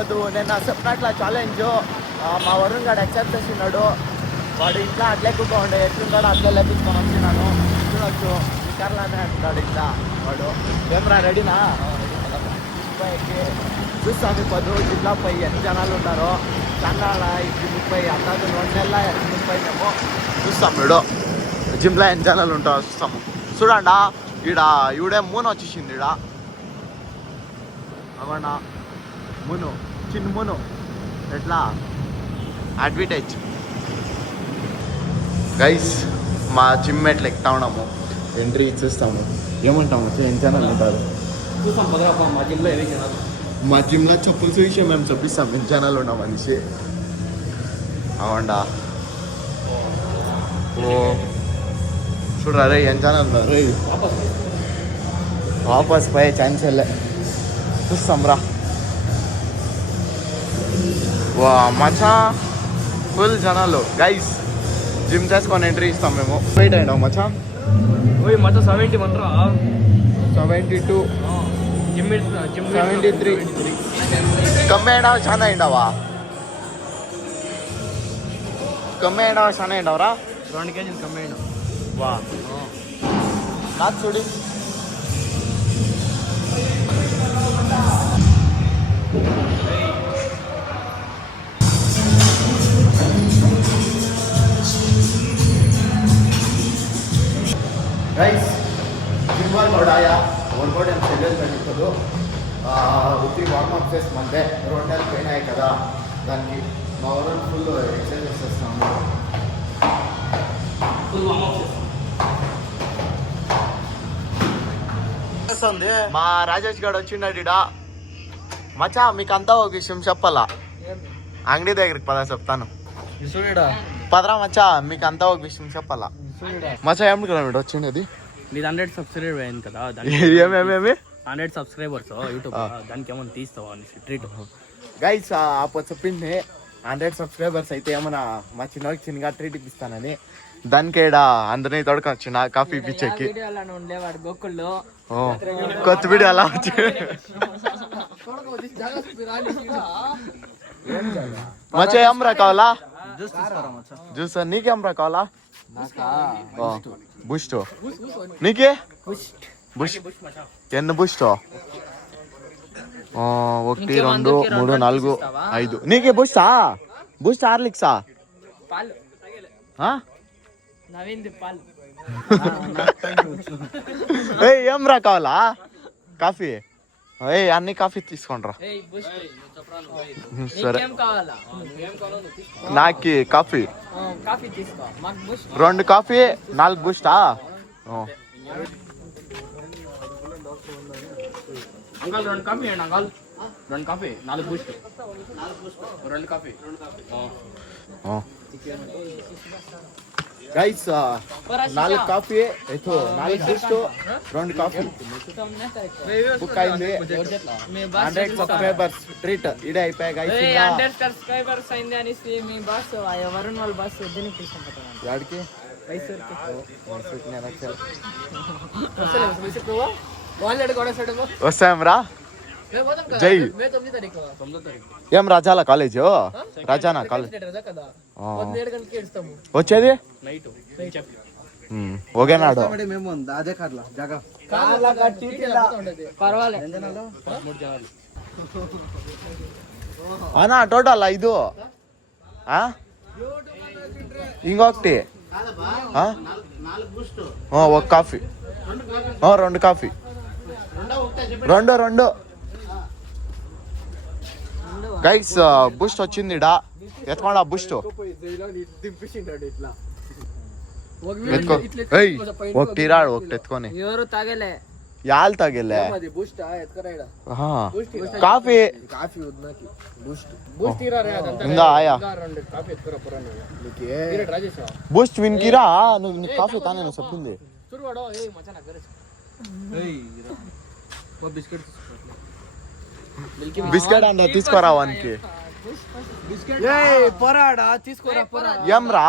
అయిపోదు. నేను చెప్పినట్ల ఛాలెంజ్ మా వరుణ్ గారు యాక్సెప్ట్ చేసినాడు. వాడు ఇంట్లో అట్లే ఎక్కువ ఉండే ఎట్లున్నాడు అట్లే లేపించుకొని వచ్చినాను. చూడొచ్చు వికార్లానే అంటున్నాడు ఇంట్లో వాడు. ఏమరా రెడీనా? చూస్తాం ఇప్పుడు జిల్లాపై ఎన్ని జనాలు ఉన్నారో. చందాల 30 అందాజు 2 నెలల 30 మేము చూస్తాం. వీడు జిమ్లో ఎన్ని జనాలు ఉంటారో చూస్తాము. చూడండా ఈడ ఈవిడే మూన్ వచ్చేసింది. ఈడ అవన్నా మును చిన్న మును ఎట్లా అడ్వర్టైజ్ గైస్. మా జిమ్ ఎట్లా ఎక్కుతా ఉన్నాము, ఎంట్రీ చూస్తాము. ఏమంటాము ఏం ఛానల్ ఉంటారు చూస్తాం. మా జిమ్లో ఏవి ఛానల్, మా జిమ్లో చెప్పులు చూసి మేము చూపిస్తాం ఎన్ని ఛానల్ ఉన్నాం మనిషి. అవండా ఓ చూడరా రే ఎన్ని ఛానల్ ఉన్నారు. వాపస్ పోయే ఛాన్స్ వెళ్ళే చూస్తాం రా. వా మచా ఫుల్ జనాలు గైస్. జిమ్ చేసుకొని ఎంట్రీ ఇస్తాం మేము. వెయిట్ అయినావు మచా? ఓయ్ మచా 71 రా. 72 జిమ్ 73 కమ్మి అయినావు చాలా అయినావా? కమ్మి అయినావా చాలా అయినావురా? 2 kg కమ్మి అయినా. వా నాకు చూడి ಗೈಸ್. ಜಿಮ್ ವರ್ಕೌಟ್ ಆಯಾ वर्कआउट ఏం చేయలేదు ఇప్పుడు. ఉత్తి వార్మప్ చేసి మందే 2 నెలలు పోయినాయి కదా. దానికి మా ఊరు ఫుల్ ఎక్సర్సైజ్ చేస్తున్నాము. మా రాజేష్ గారు వచ్చిండీడా. మచా మీకు అంతా ఒక విషయం చెప్పాలా? అంగడి దగ్గరికి పదా చెప్తాను. పదరా మచ్చా, మీకు అంతా ఒక విషయం చెప్పాలా? మచ్చా ఏమిటి వచ్చిండేది? నీది 100 సబ్స్క్రైబర్ అయింది కదా. ఏమేమి 100 సబ్స్క్రైబర్స్ యూట్యూబ్, దానికి ఏమైనా తీస్తావా ట్రీట్? గైస్ అప్పుడు చెప్పింది 100 సబ్స్క్రైబర్స్ అయితే ఏమన్నా మా చిన్నవాడికి చిన్నగా ట్రీట్ ఇప్పిస్తానని. దానికి అందరినీ తొడకొచ్చిన కాఫీ ఇప్పించేకి. కొత్త వీడియో అలా వచ్చి మచ్చా ఏం రా కావాలా? జ్యూస్. నీకేం రా కావాలా? బూస్ట్. నీకే బూస్ట్. ఎన్ని బూస్ట్? 1 2 3 4 5. నీకే బూస్టా? బూస్ట్ హార్లిక్సా? ఏం రా కావాలా? కాఫీ. అన్ని కాఫీ తీసుకోండిరా. సరే నాకు కాఫీ 2 కాఫీ 4 బూస్టా? అంకల్ 2 కాఫీ అండి. Uncle 2 coffee 4 Boost. 2 coffee. Guys 4 coffee 4 Boost 2 coffee book అయింది. 100 సబ్స్క్రైబర్స్ ట్రీట్ ఇడే అయిపోయాయి గైస్. 100 సబ్స్క్రైబర్స్ అయింది అనేసి మీ బాస్ వరుణ్ వాళ్ళ బాస్ దీనికి తీసుకుంటాను. యాడికి? వస్తాం రా. జై. ఏం రాజాల కాలేజు? రాజానా కాలేజ్ వచ్చేది ఓకేనాడు. అనా టోటల్ 5. ఇంకొకటి 1 కాఫీ 2 కాఫీ 2 గైస్. బూస్ట్ వచ్చింది ఇడా. ఎత్తుకోండి బూస్ట్. ఒకటి రాడు ఒకటి ఎత్తుకొని. ఎవరు తాగలే ಯಾಲ್ ತಾಗಿಲ್ಲ ಕಾಫಿ ಹಿಂಗ ಆಯಾ ಬೂಸ್ಟ್ వినికిరా నువ్వు కాఫీ తానే నువ్వు చెప్పింది బిస్కెట్ అంట తీసుకోరా వానికి ఏం రా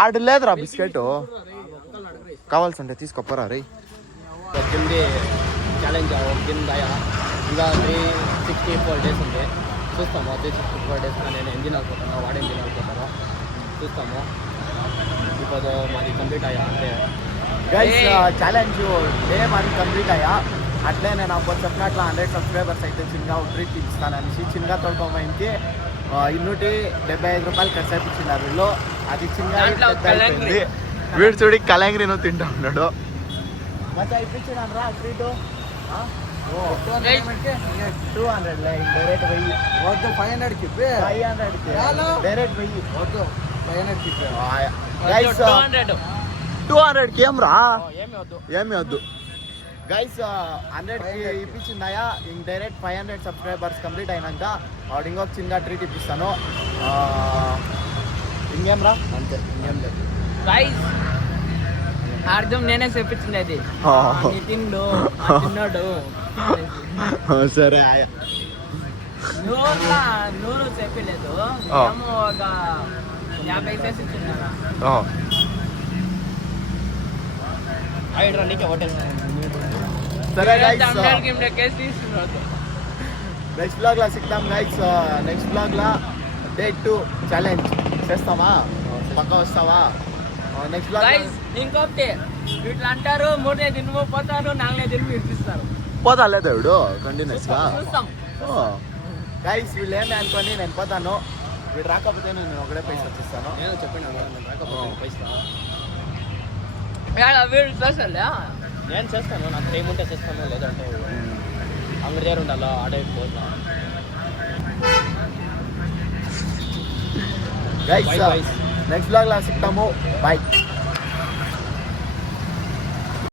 ఆడు లేదురా బిస్కెట్ కావాల్సి ఉంటే తీసుకోపోరా రే జిమ్ది ఛాలెంజ్ జిమ్ దాయా ఇంకా 364 days ఉంది. చూస్తాము 364 days నేను ఎంజిన్ అనుకుంటాను, వాడు ఎంజిన్ అనుకుంటాను, చూస్తాము. ఇప్పుడు మాది కంప్లీట్ అయ్యా అంటే గైస్ ఛాలెంజ్ డే మనకి కంప్లీట్ అయ్యా. అట్లే నేను అప్పుడు చెప్పినట్లు 100 సబ్స్క్రైబర్స్ అయితే చిన్నగా ట్రీట్ ఇస్తాననేసి చిన్నగా తోడుకోమైంది 275 రూపాయలు ఖర్చు అయిపించినారు వీళ్ళు. అది చిన్నగా అయిపోయింది. వీడు చూడి కలంగిరి నువ్వు తింటా ఉన్నాడు. మచ్చా ఇప్పించినాను రా ట్రీటు 200 డైరెక్ట్ 1000 వద్దు 500కి 500కి డైరెక్ట్ 1000 వద్దు 500కి గైస్ 200కి ఏం రా ఏమి వద్దు గైస్ 100కి ఇప్పించిందయా. ఇంక డైరెక్ట్ 500 సబ్స్క్రైబర్స్ కంప్లీట్ అయినాక వాడు ఇంకొక చిన్న ట్రీట్ ఇప్పిస్తాను. ఇంకేం రా అంతే, ఇంకేం లేదు. గైస్ అర్థం నేనే చెప్పించింది అది నితిన్డు తిన్నాడు. సరే నూరు చెప్పలేదు, ఏమో ఒక 50 చేసి ఇచ్చిన్నారా. హైడ్రా నీకే హోటల్ సరే గైస్ తీసుకున్నాడు. నెక్స్ట్ బ్లాగ్ లా సిక్తాం గైస్. నెక్స్ట్ బ్లాగ్ లా డే 2 ఛాలెంజ్ చేస్తావా? పక్కా వస్తావా? నెక్స్ట్ బ్లాగ్ ఇంకొకటి ఇట్లా అంటారు, 3 దినము పోతారు, 4 దినము ఇప్పిస్తారు. పోతాలే దేవుడు కంటిన్యూస్ గా. చూస్తాం గైస్ వీళ్ళు ఏమి అనుకొని నేను పోతాను, వీడు రాకపోతే నేను ఒకటే పైసా వచ్చేస్తాను. నేను చెప్పాను పైసా వీడు చేస్తాలే, నేను చేస్తాను. నాకు టైం ఉంటే చేస్తాను, లేదంటే అంగడి దగ్గర ఉండాలా ఆడే పోతా. గైస్ నెక్స్ట్ బ్లాగ్ లా సిక్తాము. బాయ్.